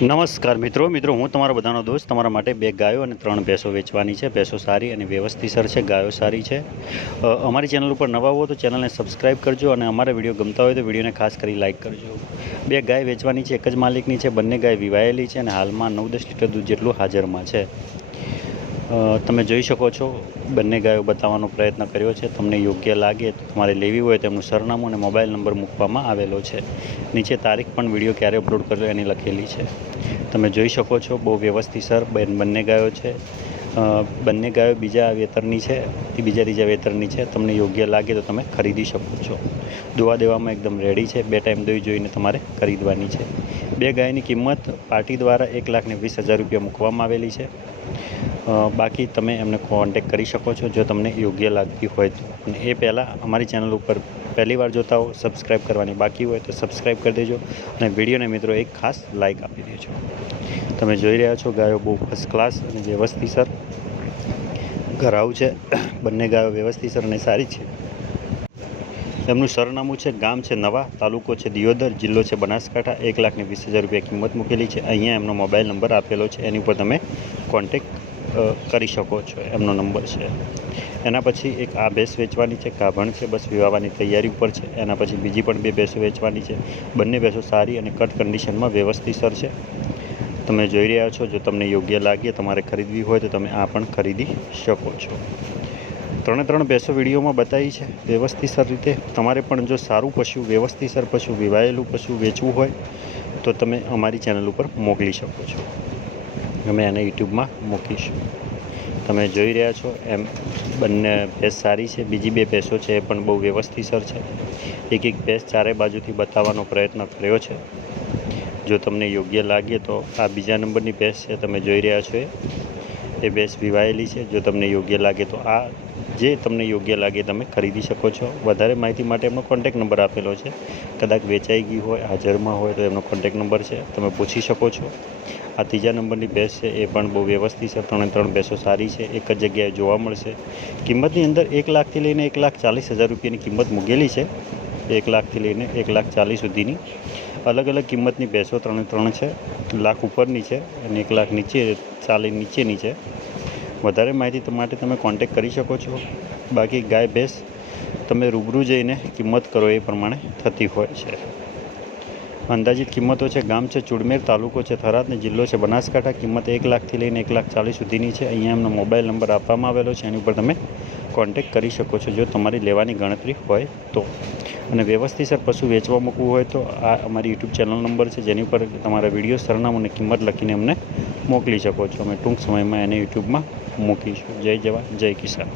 નમસ્કાર મિત્રો હું તમારો બધાનો દોસ્ત તમારા માટે બે ગાયો અને 3 ભેંસો વેચવાની છે. ભેંસો સારી અને વ્યવસ્થિતસર છે, ગાયો સારી છે. અમારી ચેનલ ઉપર નવા હો તો ચેનલને સબસ્ક્રાઈબ કરજો અને અમારા વિડીયો ગમતા હોય તો વિડીયોને ખાસ કરી લાઇક કરજો. બે ગાય વેચવાની છે, એક જ માલિકની છે. બંને ગાય વિવાયેલી છે અને હાલમાં 9-10 લીટર દૂધ જેટલું હાજરમાં છે. તમે જોઈ શકો છો, બંને ગાયો બતાવવાનો પ્રયત્ન કર્યો છે. તમને યોગ્ય લાગે તો તમારે લેવી હોય તેમનું સરનામું અને મોબાઈલ નંબર મૂકવામાં આવેલો છે. નીચે તારીખ પણ વિડીયો ક્યારે અપલોડ કર્યો એની લખેલી છે. તમે જોઈ શકો છો, બહુ વ્યવસ્થિતસર બંને ગાયો છે. બંને ગાયો બીજા વેતરની છે, બીજા ત્રીજા વેતરની છે. તમને યોગ્ય લાગે તો તમે ખરીદી શકો છો. દોવા દેવામાં એકદમ રેડી છે. 2 ટાઈમ દોઈ જોઈને તમારે ખરીદવાની છે. બે ગાયની કિંમત પાર્ટી દ્વારા 1,20,000 રૂપિયા મૂકવામાં આવેલી છે. બાકી તમે એમને કોન્ટેક કરી શકો છો જો તમને યોગ્ય લાગતી હોય તો. અને એ પહેલાં અમારી ચેનલ ઉપર પહેલી વાર જોતા હો, સબસ્ક્રાઈબ કરવાની બાકી હોય તો સબસ્ક્રાઈબ કરી દેજો અને વિડીયોને મિત્રો એક ખાસ લાઇક આપી દેજો. તમે જોઈ રહ્યા છો, ગાયો બહુ ફર્સ્ટ ક્લાસ અને વ્યવસ્થિતસર ઘરાવ છે. બંને ગાયો વ્યવસ્થિતસર અને સારી છે. એમનું સરનામું છે, ગામ છે નવા, તાલુકો છે દિયોદર, જિલ્લો છે બનાસકાંઠા. 1,20,000 રૂપિયા કિંમત મૂકેલી છે. અહીંયા એમનો મોબાઈલ નંબર આપેલો છે, એની ઉપર તમે કોન્ટેક કરી શકો છો. એમનો નંબર છે. એના પછી એક આ ભેંસ વેચવાની છે, ગાભણ છે, બસ વિવાહવાની તૈયારી ઉપર છે. એના પછી બીજી પણ 2 ભેંસો વેચવાની છે. બંને ભેંસો સારી અને કટ કન્ડિશનમાં વ્યવસ્થિતસર છે. તમે જોઈ રહ્યા છો, જો તમને યોગ્ય લાગે તમારે ખરીદવી હોય તો તમે આ પણ ખરીદી શકો છો. 3 ભેંસો વિડીયોમાં બતાવી છે વ્યવસ્થિતસર રીતે. તમારે પણ જો સારું પશુ, વ્યવસ્થિતસર પશુ, વિવાયેલું પશુ વેચવું હોય તો તમે અમારી ચેનલ ઉપર મોકલી શકો છો. અમે એને યુટ્યુબમાં મૂકીશું. તમે જોઈ રહ્યા છો એમ બંને ભેંસ સારી છે. બીજી 2 ભેંસો છે એ પણ બહુ વ્યવસ્થિતસર છે. એક ભેંસ ચારે બાજુથી બતાવવાનો પ્રયત્ન કર્યો છે. જો તમને યોગ્ય લાગે તો આ બીજા નંબરની ભેંસ છે, તમે જોઈ રહ્યા છો એ ભેંસ વિવાયેલી છે. જો તમને યોગ્ય લાગે તો આ જે તમને યોગ્ય લાગે તમે ખરીદી શકો છો. વધારે માહિતી માટે એમનો કોન્ટેક નંબર આપેલો છે. કદાચ વેચાઈ ગઈ હોય, હાજરમાં હોય તો એમનો કોન્ટેક નંબર છે, તમે પૂછી શકો છો. આ ત્રીજા નંબરની ભેંસ છે, એ પણ બહુ વ્યવસ્થિત છે. 3 ભેંસો સારી છે. એક જ જગ્યાએ જોવા મળશે. કિંમતની અંદર 1 લાખથી લઈને 1,40,000 રૂપિયાની કિંમત મૂકેલી છે. 1 લાખથી લઈને 1,40,000 સુધીની અલગ કિંમતની ભેંસો 3 છે. લાખ ઉપરની છે અને 1 લાખ નીચેની છે. વધારે માહિતી માટે તમે કોન્ટેક કરી શકો છો. બાકી ગાય ભેંસ તમે રૂબરૂ જઈને કિંમત કરો એ પ્રમાણે થતી હોય છે. અંદાજિત કિંમતો છે. ગામ છે ચુડમેર, તાલુકો છે થરાદ ને જિલ્લો છે બનાસકાંઠા. કિંમત 1 લાખથી લઈને 1,40,000 સુધીની છે. અહીંયા એમનો મોબાઈલ નંબર આપવામાં આવેલો છે, એની ઉપર તમે કોન્ટેક કરી શકો છો જો તમારી લેવાની ગણતરી હોય તો. અને વ્યવસ્થિતસર પશુ વેચવા મૂકવું હોય તો આ અમારી યુટ્યુબ ચેનલ નંબર છે, જેની ઉપર તમારા વિડીયો, સરનામું અને કિંમત લખીને અમને મોકલી શકો છો. અમે ટૂંક સમયમાં એને યુટ્યુબમાં મૂકીશું. જય જવાન, જય કિસાન.